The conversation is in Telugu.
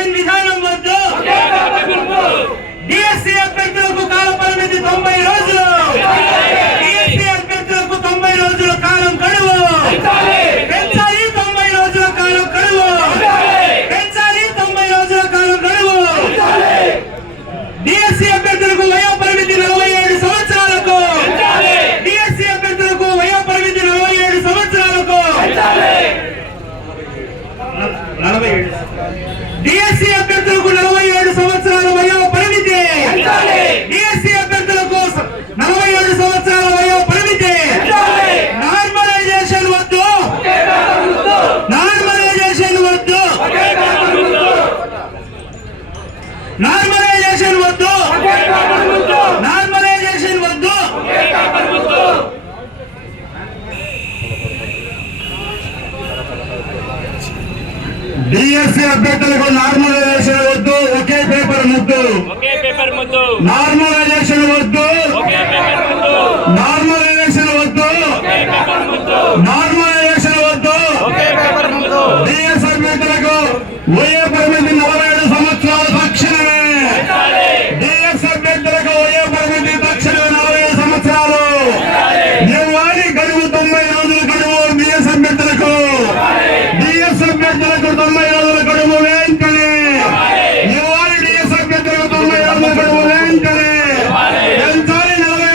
నార్మలైజేషన్ విధానం వద్దు డిఎస్సి అభ్యర్థులకు కాల పరిమితి తొంభై రోజులు డిఎస్సి అభ్యర్థులకు తొంభై రోజుల కాలం గడువు పెంచాలి తొంభై రోజుల కాలం గడువు పెంచాలి తొంభై రోజుల కాలం గడువు డిఎస్సి అభ్యర్థులకు వయో పరిమితి నలభై ఏడు సంవత్సరాలకు డిఎస్సి అభ్యర్థులకు వయో పరిమితి నలభై ఏడు సంవత్సరాలకు నలభై ఏడు డిఎస్సి అభ్యర్థులకు నలభై ఏడు సంవత్సరాల వయో పరిమితి. డిఎస్సి అభ్యర్థులకు స- నలభై ఏడు సంవత్సరాల వయో పరిమితి. నార్మలైజేషన్ వద్దు. నార్మలైజేషన్ వద్దు. నార్మలైజేషన్ వద్దు. డిఎస్సీ అభ్యర్థులకు నార్మలైజేషన్ వద్దు ఒకే పేపర్ ముద్దు. నార్మలైజేషన్ వద్దు. నార్మలైజేషన్ వద్దు. నార్మలైజేషన్ వద్దు. డిఎస్ అభ్యర్థులకు ఓఏ పరిమితి